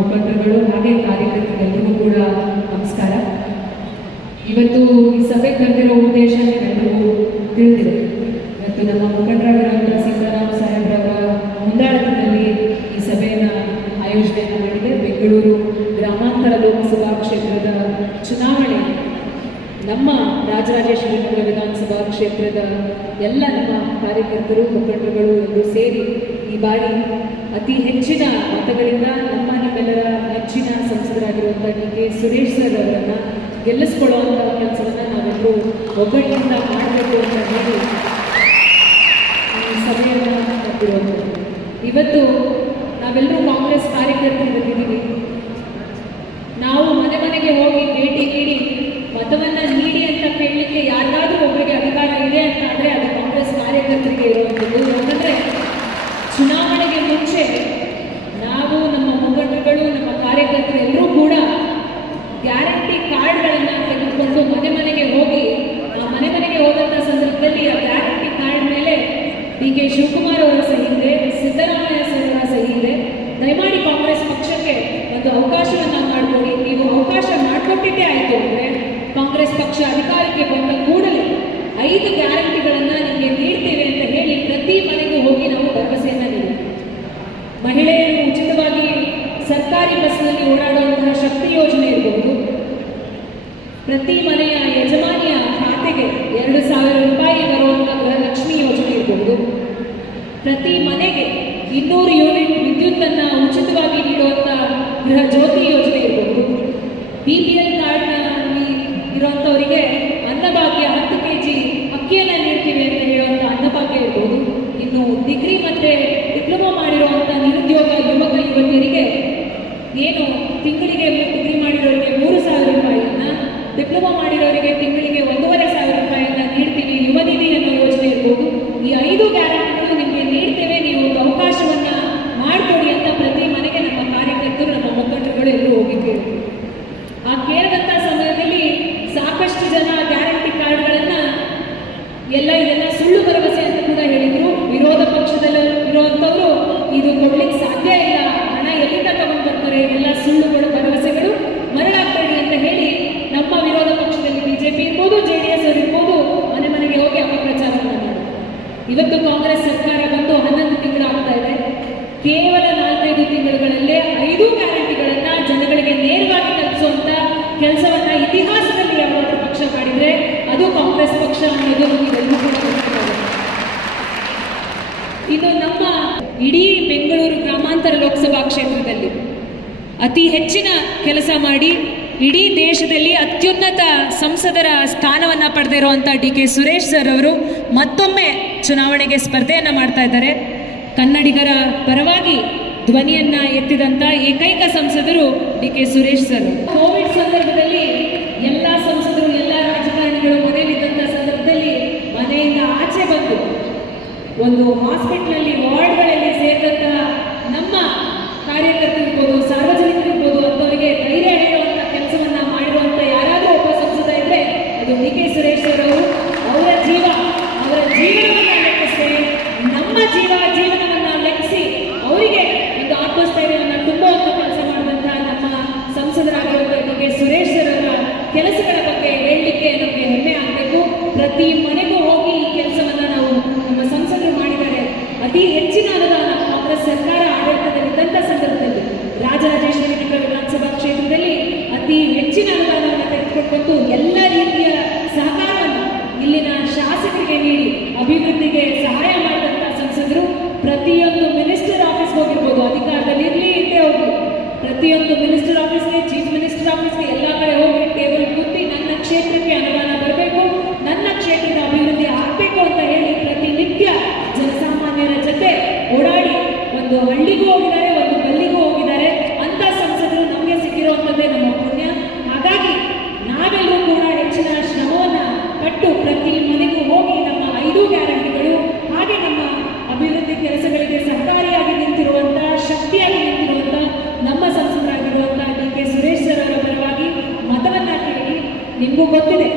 ಮುಖಂಡರುಗಳು ಹಾಗೆ ಕಾರ್ಯಕರ್ತರೆಲ್ಲರಿಗೂ ಕೂಡ ನಮಸ್ಕಾರ. ಇವತ್ತು ಈ ಸಭೆ ಕರೆದಿರೋ ಉದ್ದೇಶ ಎಲ್ಲರಿಗೂ ತಿಳಿದಿದೆ. ಮತ್ತು ನಮ್ಮ ಮುಖಂಡರಾಗಿರುವಂತಹ ಸೀತಾರಾಮ್ ಸಾಹೇಬ್ರವರ ಮುಂದಾಳತ್ವದಲ್ಲಿ ಈ ಸಭೆಯನ್ನು ಆಯೋಜನೆ ಮಾಡಿದೆ. ಬೆಂಗಳೂರು ಗ್ರಾಮಾಂತರ ಲೋಕಸಭಾ ಕ್ಷೇತ್ರದ ಚುನಾವಣೆ. ನಮ್ಮ ರಾಜರಾಜೇಶ್ವರಿ ನಗರ ವಿಧಾನಸಭಾ ಕ್ಷೇತ್ರದ ಎಲ್ಲ ನಮ್ಮ ಕಾರ್ಯಕರ್ತರು, ಮುಖಂಡರುಗಳು ಎಲ್ಲರೂ ಸೇರಿ ಈ ಬಾರಿ ಅತಿ ಹೆಚ್ಚಿನ ಮತಗಳಿಂದ ನಮ್ಮ ಸಂಸದರಾಗಿರುವಂಥ ಡಿ ಕೆ ಸುರೇಶ್ ಸರ್ ಅವರನ್ನು ಗೆಲ್ಲಿಸ್ಕೊಳ್ಳುವಂಥ ಕೆಲಸವನ್ನು ನಾವೆಲ್ಲರೂ ಒಗ್ಗಟ್ಟಿನಿಂದ ಮಾಡಬೇಕು ಅಂತ ಹೇಳಿ ಸಭೆಯನ್ನು ಕರೆದಿರುವಂಥದ್ದು ಇವತ್ತು ನಾವೆಲ್ಲರೂ ಕಾಂಗ್ರೆಸ್ ಕಾರ್ಯಕರ್ತರು ಬಂದಿದ್ದೀವಿ. ನಾವು ಮನೆ ಮನೆಗೆ ಹೋಗಿ ಭೇಟಿ ನೀಡಿ ಮತವನ್ನು ನೀಡಿ ಅಂತ ಕೇಳಲಿಕ್ಕೆ ಯಾರಿಗಾದ್ರೂ ಒಬ್ಬರಿಗೆ ಅಧಿಕಾರ ಇದೆ ಅಂತ ಅಂದ್ರೆ ಅದು ಕಾಂಗ್ರೆಸ್ ಕಾರ್ಯಕರ್ತರಿಗೆ ಇರುವಂಥದ್ದು ಯಾಕಂದ್ರೆ ಚುನಾವಣೆಗೆ ಮುಂಚೆ ನಾವು ನಮ್ಮ ಮುಖಂಡರುಗಳು ನಮ್ಮ ಕಾರ್ಯಕರ್ತರು ಎಲ್ಲರೂ ಕೂಡ ಗ್ಯಾರಂಟಿ ಕಾರ್ಡ್ಗಳನ್ನ ತೆಗೆದುಕೊಂಡು ಮನೆ ಮನೆಗೆ ಹೋಗಿ ಆ ಮನೆ ಮನೆಗೆ ಹೋದಂಥ ಸಂದರ್ಭದಲ್ಲಿ ಆ ಗ್ಯಾರಂಟಿ ಕಾರ್ಡ್ ಮೇಲೆ ಡಿ ಕೆ ಶಿವಕುಮಾರ್ ಅವರ ಸಹಿ ಇದೆ ಸಿದ್ದರಾಮಯ್ಯ ಅವರ ಸಹಿ ಇದೆ ದಯಮಾಡಿ ಕಾಂಗ್ರೆಸ್ ಪಕ್ಷಕ್ಕೆ ಒಂದು ಅವಕಾಶವನ್ನು ಮಾಡಿಕೊಡಿ. ನೀವು ಅವಕಾಶ ಮಾಡಿಕೊಟ್ಟಿದ್ದೇ ಆಯಿತು ಅಂದರೆ ಕಾಂಗ್ರೆಸ್ ಪಕ್ಷ ಅಧಿಕಾರಕ್ಕೆ ಬಂದ ಕೂಡಲೇ ಐದು ಗ್ಯಾರಂಟಿಗಳನ್ನು ನಿಮಗೆ ನೀಡ್ತೇವೆ ಅಂತ ಹೇಳಿ ಪ್ರತಿ ಮನೆಗೂ ಹೋಗಿ ನಾವು ಭರವಸೆಯನ್ನು ನೀಡಿ. ಮಹಿಳೆಯರು ಉಚಿತವಾಗಿ ಸರ್ಕಾರಿ ಬಸ್ನಲ್ಲಿ ಓಡಾಡುವಂತಹ ಶಕ್ತಿ ಯೋಜನೆ ಇರಬಹುದು ಪ್ರತಿ ಮನೆಯ ಯಜಮಾನಿಯ ಖಾತೆಗೆ ಎರಡು ಸಾವಿರ ರೂಪಾಯಿ ಬರುವಂತಹ ಗೃಹಲಕ್ಷ್ಮಿ ಯೋಜನೆ ಇರಬಹುದು ಪ್ರತಿ ಮನೆಗೆ ಇನ್ನೂರು ಯೂನಿಟ್ ವಿದ್ಯುತ್ತನ್ನು ಉಚಿತವಾಗಿ ನೀಡುವಂಥ ಗೃಹ ಜ್ಯೋತಿ ಯೋಜನೆ ಇರಬಹುದು ಬಿ ಪಿ ಎಲ್ ಕಾರ್ಡ್ನಲ್ಲಿ ಇರುವಂಥವರಿಗೆ ಅನ್ನಭಾಗ್ಯ ಹತ್ತು ಕೆ ಜಿ ಅಕ್ಕಿಯನ್ನು ನೀಡ್ತೀವಿ ಅಂತ ಹೇಳುವಂಥ ಅನ್ನಭಾಗ್ಯ ಇರ್ಬೋದು. ಇನ್ನು ಡಿಗ್ರಿ ಮತ್ತು ಡಿಪ್ಲೊಮಾ ಮಾಡಿರುವಂಥ ನಿರುದ್ಯೋಗ ಯುವಕ ಯುವತಿಯರಿಗೆ ಏನು ತಿಂಗಳಿಗೆ ಡಿಗ್ರಿ ಮಾಡಿರೋರಿಗೆ ಮೂರು ಸಾವಿರ ರೂಪಾಯಿಯನ್ನ ಡಿಪ್ಲೊಮಾ ಮಾಡಿರೋರಿಗೆ ತಿಂಗಳಿಗೆ ಒಂದೂವರೆ ಸಾವಿರ ರೂಪಾಯಿಯನ್ನ ನೀಡ್ತೀವಿ ಯುವ ನಿಧಿ ಅನ್ನೋ ಯೋಜನೆ ಇರ್ಬೋದು ಈ ಐದು ಗ್ಯಾರಂಟಿಗಳು ನಿಮಗೆ ನೀಡ್ತೇವೆ ನೀವು ಒಂದು ಅವಕಾಶವನ್ನ ಮಾಡಿಕೊಡಿ ಅಂತ ಪ್ರತಿ ಮನೆಗೆ ನಮ್ಮ ಕಾರ್ಯಕರ್ತರು ನಮ್ಮ ಮುಖಂಡರುಗಳು ಎಲ್ಲರೂ ಹೋಗಿ ಕೇಳಿದ್ರು ಆ ಕೇಳಿದಂಥ ಸಮಯದಲ್ಲಿ ಸಾಕಷ್ಟು ಜನ ಗ್ಯಾರಂಟಿ ಕಾರ್ಡ್ಗಳನ್ನ ಎಲ್ಲ ಇದೆಲ್ಲ ಸುಳ್ಳು ಭರವಸೆ ಅಂತ ಕೂಡ ಹೇಳಿದ್ರು. ವಿರೋಧ ಪಕ್ಷದಲ್ಲಿ ಇರುವಂಥವ್ರು ಇದು ಕೊಡ್ಲಿಕ್ಕೆ ಸಾಧ್ಯ ಇಲ್ಲ. ಹಣ ಎಲ್ಲಿಂದ ತಗೊಂಡು ಬರ್ತಾರೆ? ಎಲ್ಲ ಸುಳ್ಳುಗಳು, ಭರವಸೆಗಳು ಮರಳಾಗಬೇಡಿ ಅಂತ ಹೇಳಿ ನಮ್ಮ ವಿರೋಧ ಪಕ್ಷದಲ್ಲಿ ಬಿಜೆಪಿ ಇರ್ಬೋದು ಜೆ ಡಿ ಎಸ್ ಇರ್ಬೋದು, ಮನೆ ಮನೆಗೆ ಹೋಗಿ ಅಪಪ್ರಚಾರವನ್ನು ಮಾಡಿದ್ರು ಇವತ್ತು ಕಾಂಗ್ರೆಸ್ ಸರ್ಕಾರ ಬಂದು ಹನ್ನೊಂದು ತಿಂಗಳು ಆಗ್ತಾ ಇದೆ. ಕೇವಲ ನಾಲ್ಕೈದು ತಿಂಗಳುಗಳಲ್ಲೇ ಕೆಲಸವನ್ನ ಇತಿಹಾಸದಲ್ಲಿ ಯಾವಾದರೂ ಪಕ್ಷ ಮಾಡಿದ್ರೆ ಅದು ಕಾಂಗ್ರೆಸ್ ಪಕ್ಷ ಅನ್ನೋದು ಇದು ನಮ್ಮ ಇಡೀ ಬೆಂಗಳೂರು ಗ್ರಾಮಾಂತರ ಲೋಕಸಭಾ ಕ್ಷೇತ್ರದಲ್ಲಿ ಅತಿ ಹೆಚ್ಚಿನ ಕೆಲಸ ಮಾಡಿ ಇಡೀ ದೇಶದಲ್ಲಿ ಅತ್ಯುನ್ನತ ಸಂಸದರ ಸ್ಥಾನವನ್ನು ಪಡೆದಿರುವಂಥ ಡಿ ಕೆ ಸುರೇಶ್ ಸರ್ ಅವರು ಮತ್ತೊಮ್ಮೆ ಚುನಾವಣೆಗೆ ಸ್ಪರ್ಧೆಯನ್ನು ಮಾಡ್ತಾ ಇದ್ದಾರೆ. ಕನ್ನಡಿಗರ ಪರವಾಗಿ ಧ್ವನಿಯನ್ನ ಎತ್ತಿದಂಥ ಏಕೈಕ ಸಂಸದರು D K Suresh sir. Covid ಸಂದರ್ಭದಲ್ಲಿ ಎಲ್ಲ ಸಂಸದರು ಎಲ್ಲ ರಾಜಕಾರಣಿಗಳು ಮನೆಯಲ್ಲಿದ್ದಂಥ ಸಂದರ್ಭದಲ್ಲಿ ಮನೆಯಿಂದ ಆಚೆ ಬಂದು ಒಂದು ಹಾಸ್ಪಿಟ್ಲಲ್ಲಿ ವಾರ್ಡ್ಗಳಲ್ಲಿ ಸೇರಿದಂತಹ ನಮ್ಮ ಕಾರ್ಯಕರ್ತರಿರ್ಬೋದು ಸಾರ್ವಜನಿಕರಿರ್ಬೋದು ಅಂಥವರಿಗೆ ಧೈರ್ಯ ಹೇಳುವಂಥ ಕೆಲಸವನ್ನ ಮಾಡಿರುವಂಥ ಯಾರಾದರೂ ಒಬ್ಬ ಸಂಸದ ಇದ್ರೆ ಅದು ಡಿ ಕೆ ಸುರೇಶ್ ಅವರು, ಅವರ ಜೀವ, ಅವರ ಜೀವನವನ್ನು ಲೆಕ್ಕಿಸ್ತೇನೆ ನಮ್ಮ ಜೀವ ಜೀವನವನ್ನ ಲೆಕ್ಕಿಸಿ ಅವರಿಗೆ ಒಂದು ಆತ್ಮಸ್ಥೈರ್ಯವನ್ನು ತುಂಬುವಂಥ ಕೆಲಸ ಮಾಡಿದಂತಹ ನಮ್ಮ ಸಂಸದರಾಗಿರುವಂಥ ಡಿ ಕೆ ಸುರೇಶ್ ಸರ್ ಅವರ ಕೆಲಸಗಳ ಬಗ್ಗೆ ಹೇಳಲಿಕ್ಕೆ ನಮಗೆ ಹೆಮ್ಮೆ ಆಗಬೇಕು ಪ್ರತಿ ಮನೆಗೂ ಹೋಗಿ ಈ ಕೆಲಸವನ್ನ ನಾವು ನಮ್ಮ ಸಂಸದರು ಮಾಡಿದ್ದಾರೆ ಅತಿ ಹೆಚ್ಚಿನ ಅನುದಾನ ಕಾಂಗ್ರೆಸ್ ಸರ್ಕಾರ ಆಡಳಿತದಲ್ಲಿದ್ದಂಥ ಸಂದರ್ಭದಲ್ಲಿ ರಾಜರಾಜೇಶ್ವರಿ ನಗರ ವಿಧಾನಸಭಾ ಕ್ಷೇತ್ರದಲ್ಲಿ ಅತಿ ಹೆಚ್ಚಿನ ರೀತಿ ಎಲ್ಲ ನಿಮಗೂ ಗೊತ್ತಿದೆ